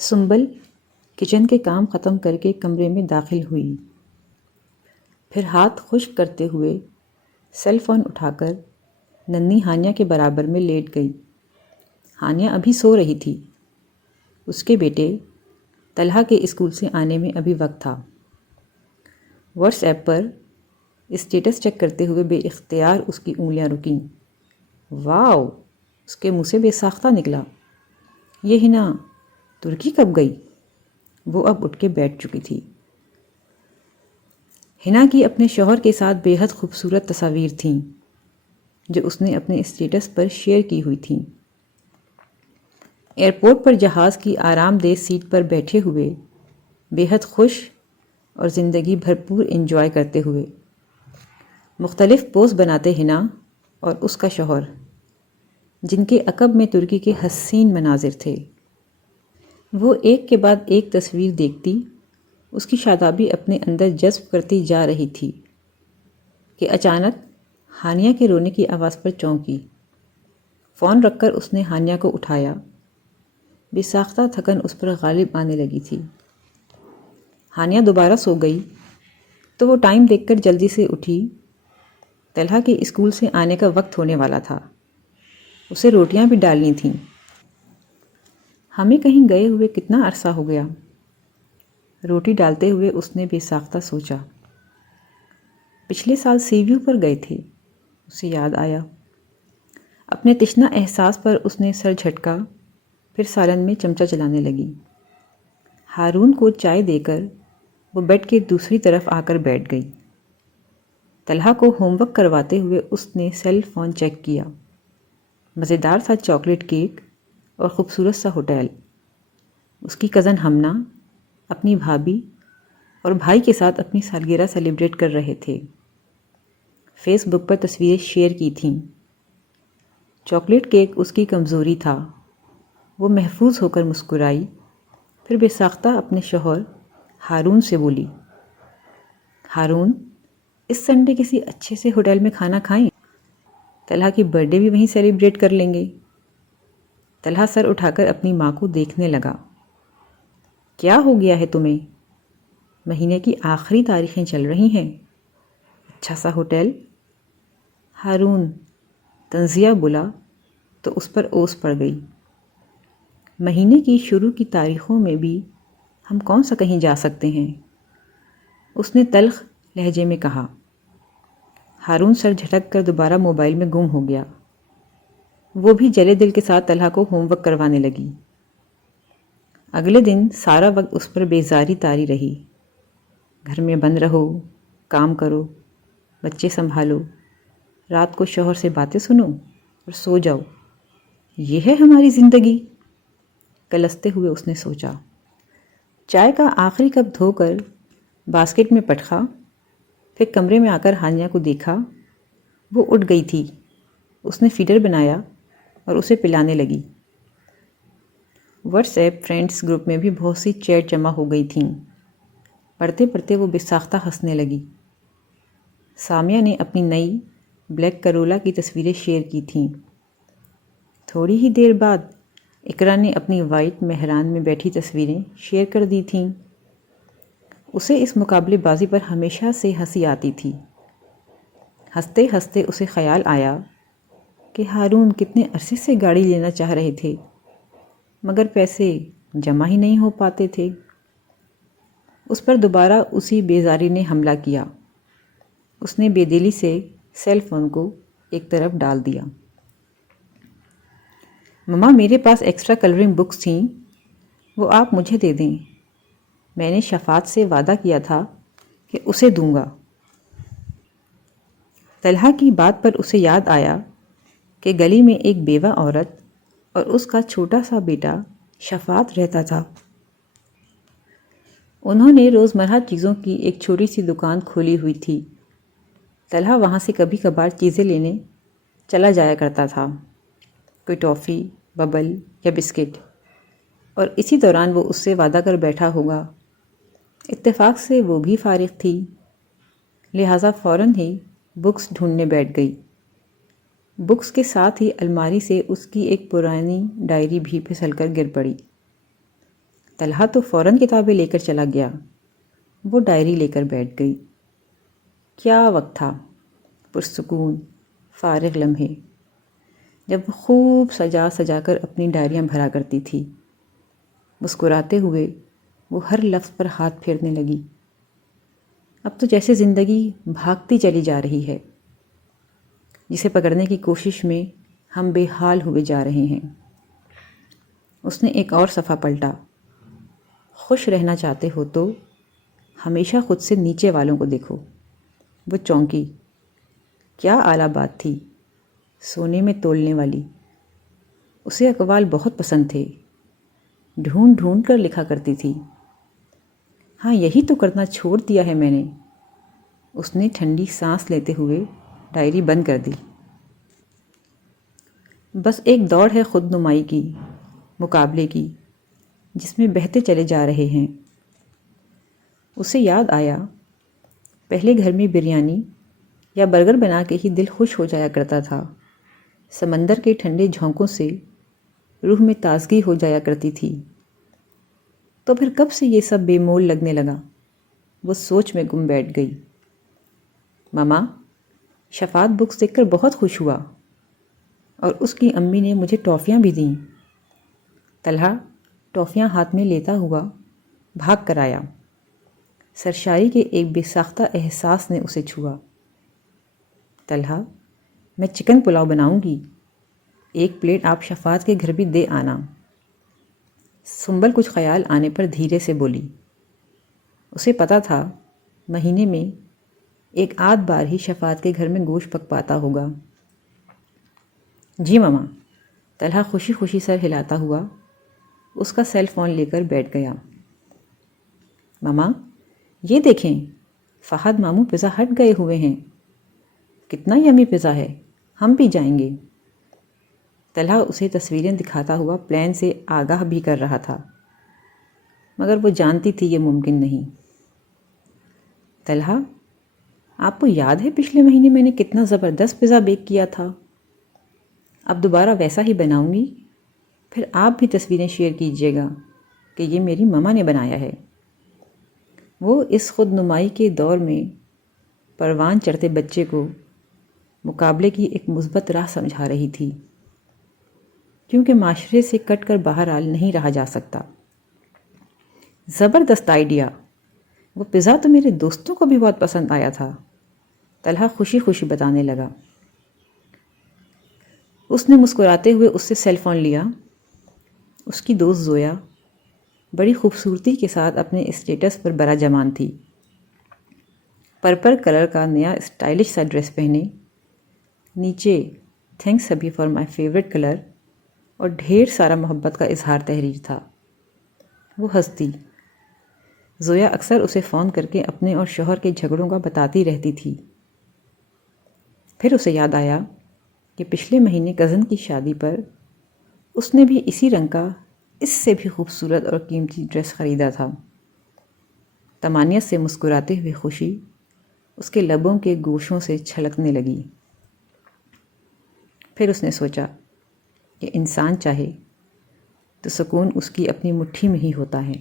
سنبل kitchen کے کام ختم کر کے کمرے میں داخل ہوئی، پھر ہاتھ خشک کرتے ہوئے سیل فون اٹھا کر ننھی ہانیہ کے برابر میں لیٹ گئی۔ ہانیہ ابھی سو رہی تھی۔ اس کے بیٹے طلحہ کے اسکول سے آنے میں ابھی وقت تھا۔ واٹس ایپ پر اسٹیٹس چیک کرتے ہوئے بے اختیار اس کی انگلیاں رکیں۔ واو! اس کے منہ سے بے ساختہ نکلا، یہ ہنا ترکی کب گئی؟ وہ اب اٹھ کے بیٹھ چکی تھی۔ ہنا کی اپنے شوہر کے ساتھ بے حد خوبصورت تصاویر تھیں جو اس نے اپنے اسٹیٹس پر شیئر کی ہوئی تھیں۔ ایئرپورٹ پر جہاز کی آرام دہ سیٹ پر بیٹھے ہوئے، بے حد خوش اور زندگی بھرپور انجوائے کرتے ہوئے، مختلف پوز بناتے ہنا اور اس کا شوہر، جن کے عقب میں ترکی کے حسین مناظر تھے۔ وہ ایک کے بعد ایک تصویر دیکھتی، اس کی شادابی اپنے اندر جذب کرتی جا رہی تھی کہ اچانک ہانیہ کے رونے کی آواز پر چونکی۔ فون رکھ کر اس نے ہانیہ کو اٹھایا۔ بے ساختہ تھکن اس پر غالب آنے لگی تھی۔ ہانیہ دوبارہ سو گئی تو وہ ٹائم دیکھ کر جلدی سے اٹھی۔ طلحہ کے اسکول سے آنے کا وقت ہونے والا تھا، اسے روٹیاں بھی ڈالنی تھیں۔ ہمیں کہیں گئے ہوئے کتنا عرصہ ہو گیا؟ روٹی ڈالتے ہوئے اس نے بے ساختہ سوچا۔ پچھلے سال سی ویو پر گئے تھے، اسے یاد آیا۔ اپنے تشنہ احساس پر اس نے سر جھٹکا، پھر سالن میں چمچہ چلانے لگی۔ ہارون کو چائے دے کر وہ بیڈ کے دوسری طرف آ کر بیٹھ گئی۔ طلحہ کو ہوم ورک کرواتے ہوئے اس نے سیل فون چیک کیا۔ مزیدار سا چاکلیٹ کیک اور خوبصورت سا ہوٹل۔ اس کی کزن ہمنا اپنی بھابھی اور بھائی کے ساتھ اپنی سالگرہ سیلیبریٹ کر رہے تھے۔ فیس بک پر تصویریں شیئر کی تھیں۔ چاکلیٹ کیک اس کی کمزوری تھا۔ وہ محفوظ ہو کر مسکرائی، پھر بے ساختہ اپنے شوہر ہارون سے بولی، ہارون، اس سنڈے کسی اچھے سے ہوٹل میں کھانا کھائیں؟ طلحہ کی برتھ ڈے بھی وہیں سیلیبریٹ کر لیں گے۔ طلحہ سر اٹھا کر اپنی ماں کو دیکھنے لگا۔ کیا ہو گیا ہے تمہیں؟ مہینے کی آخری تاریخیں چل رہی ہیں، اچھا سا ہوٹل؟ ہارون تنزیہ بولا تو اس پر اوس پڑ گئی۔ مہینے کی شروع کی تاریخوں میں بھی ہم کون سا کہیں جا سکتے ہیں؟ اس نے تلخ لہجے میں کہا۔ ہارون سر جھٹک کر دوبارہ موبائل میں گم ہو گیا۔ وہ بھی جلے دل کے ساتھ طلحہ کو ہوم ورک کروانے لگی۔ اگلے دن سارا وقت اس پر بیزاری طاری رہی۔ گھر میں بند رہو، کام کرو، بچے سنبھالو، رات کو شوہر سے باتیں سنو اور سو جاؤ، یہ ہے ہماری زندگی؟ کلستے ہوئے اس نے سوچا۔ چائے کا آخری کپ دھو کر باسکٹ میں پٹخا، پھر کمرے میں آ کر ہانیہ کو دیکھا۔ وہ اٹھ گئی تھی۔ اس نے فیڈر بنایا اور اسے پلانے لگی۔ واٹس ایپ فرینڈز گروپ میں بھی بہت سی چیٹ جمع ہو گئی تھیں۔ پڑھتے پڑھتے وہ بے ساختہ ہنسنے لگی۔ سامیہ نے اپنی نئی بلیک کرولا کی تصویریں شیئر کی تھیں۔ تھوڑی ہی دیر بعد اقرا نے اپنی وائٹ مہران میں بیٹھی تصویریں شیئر کر دی تھیں۔ اسے اس مقابلے بازی پر ہمیشہ سے ہنسی آتی تھی۔ ہنستے ہنستے اسے خیال آیا کہ ہارون کتنے عرصے سے گاڑی لینا چاہ رہے تھے، مگر پیسے جمع ہی نہیں ہو پاتے تھے۔ اس پر دوبارہ اسی بیزاری نے حملہ کیا۔ اس نے بے دلی سے سیل فون کو ایک طرف ڈال دیا۔ مما، میرے پاس ایکسٹرا کلرنگ بکس تھیں، وہ آپ مجھے دے دیں۔ میں نے شفاعت سے وعدہ کیا تھا کہ اسے دوں گا۔ طلحہ کی بات پر اسے یاد آیا کہ گلی میں ایک بیوہ عورت اور اس کا چھوٹا سا بیٹا شفاعت رہتا تھا۔ انہوں نے روزمرہ چیزوں کی ایک چھوٹی سی دکان کھولی ہوئی تھی۔ طلحہ وہاں سے کبھی کبھار چیزیں لینے چلا جایا کرتا تھا، کوئی ٹافی، ببل یا بسکٹ، اور اسی دوران وہ اس سے وعدہ کر بیٹھا ہوگا۔ اتفاق سے وہ بھی فارغ تھی، لہٰذا فوراً ہی بکس ڈھونڈنے بیٹھ گئی۔ بکس کے ساتھ ہی الماری سے اس کی ایک پرانی ڈائری بھی پھسل کر گر پڑی۔ طلحہ تو فوراً کتابیں لے کر چلا گیا۔ وہ ڈائری لے کر بیٹھ گئی۔ کیا وقت تھا، پرسکون فارغ لمحے، جب وہ خوب سجا سجا کر اپنی ڈائریاں بھرا کرتی تھی۔ مسکراتے ہوئے وہ ہر لفظ پر ہاتھ پھیرنے لگی۔ اب تو جیسے زندگی بھاگتی چلی جا رہی ہے، جسے پکڑنے کی کوشش میں ہم بے حال ہوئے جا رہے ہیں۔ اس نے ایک اور صفحہ پلٹا۔ خوش رہنا چاہتے ہو تو ہمیشہ خود سے نیچے والوں کو دیکھو۔ وہ چونکی۔ کیا اعلیٰ بات تھی، سونے میں تولنے والی۔ اسے اقوال بہت پسند تھے، ڈھونڈ ڈھونڈ کر لکھا کرتی تھی۔ ہاں، یہی تو کرنا چھوڑ دیا ہے میں نے۔ اس نے ٹھنڈی سانس لیتے ہوئے ڈائری بند کر دی۔ بس ایک دوڑ ہے خود نمائی کی، مقابلے کی، جس میں بہتے چلے جا رہے ہیں۔ اسے یاد آیا، پہلے گھر میں بریانی یا برگر بنا کے ہی دل خوش ہو جایا کرتا تھا۔ سمندر کے ٹھنڈے جھونکوں سے روح میں تازگی ہو جایا کرتی تھی۔ تو پھر کب سے یہ سب بے مول لگنے لگا؟ وہ سوچ میں گم بیٹھ گئی۔ ماما، شفاعت بکس دیکھ کر بہت خوش ہوا، اور اس کی امی نے مجھے ٹافیاں بھی دیں۔ طلحہ ٹافیاں ہاتھ میں لیتا ہوا بھاگ کر آیا۔ سرشاری کے ایک بے ساختہ احساس نے اسے چھوا۔ طلحہ، میں چکن پلاؤ بناؤں گی، ایک پلیٹ آپ شفاعت کے گھر بھی دے آنا۔ سنبل کچھ خیال آنے پر دھیرے سے بولی۔ اسے پتہ تھا مہینے میں ایک آدھ بار ہی شفاعت کے گھر میں گوشت پک پاتا ہوگا۔ جی ماما۔ طلحہ خوشی خوشی سر ہلاتا ہوا اس کا سیل فون لے کر بیٹھ گیا۔ ماما، یہ دیکھیں، فہد ماموں پیزا ہٹ گئے ہوئے ہیں۔ کتنا یمی پیزا ہے، ہم بھی جائیں گے۔ طلحہ اسے تصویریں دکھاتا ہوا پلان سے آگاہ بھی کر رہا تھا، مگر وہ جانتی تھی یہ ممکن نہیں۔ طلحہ، آپ کو یاد ہے پچھلے مہینے میں نے کتنا زبردست پیزا بیک کیا تھا؟ اب دوبارہ ویسا ہی بناؤں گی، پھر آپ بھی تصویریں شیئر کیجیے گا کہ یہ میری ماما نے بنایا ہے۔ وہ اس خود نمائی کے دور میں پروان چڑھتے بچے کو مقابلے کی ایک مثبت راہ سمجھا رہی تھی، کیونکہ معاشرے سے کٹ کر بہرحال نہیں رہا جا سکتا۔ زبردست آئیڈیا، وہ پیزا تو میرے دوستوں کو بھی بہت پسند آیا تھا، طلحہ خوشی خوشی بتانے لگا۔ اس نے مسکراتے ہوئے اس سے سیل فون لیا۔ اس کی دوست زویا بڑی خوبصورتی کے ساتھ اپنے اسٹیٹس پر برا جمان تھی۔ پرپل کلر کا نیا اسٹائلش سا ڈریس پہنے، نیچے تھینکس ابھی فار مائی فیوریٹ کلر اور ڈھیر سارا محبت کا اظہار تحریر تھا۔ وہ ہنستی۔ زویا اکثر اسے فون کر کے اپنے اور شوہر کے جھگڑوں کا بتاتی رہتی تھی۔ پھر اسے یاد آیا کہ پچھلے مہینے کزن کی شادی پر اس نے بھی اسی رنگ کا اس سے بھی خوبصورت اور قیمتی ڈریس خریدا تھا۔ طمانیت سے مسکراتے ہوئے خوشی اس کے لبوں کے گوشوں سے چھلکنے لگی۔ پھر اس نے سوچا کہ انسان چاہے تو سکون اس کی اپنی مٹھی میں ہی ہوتا ہے۔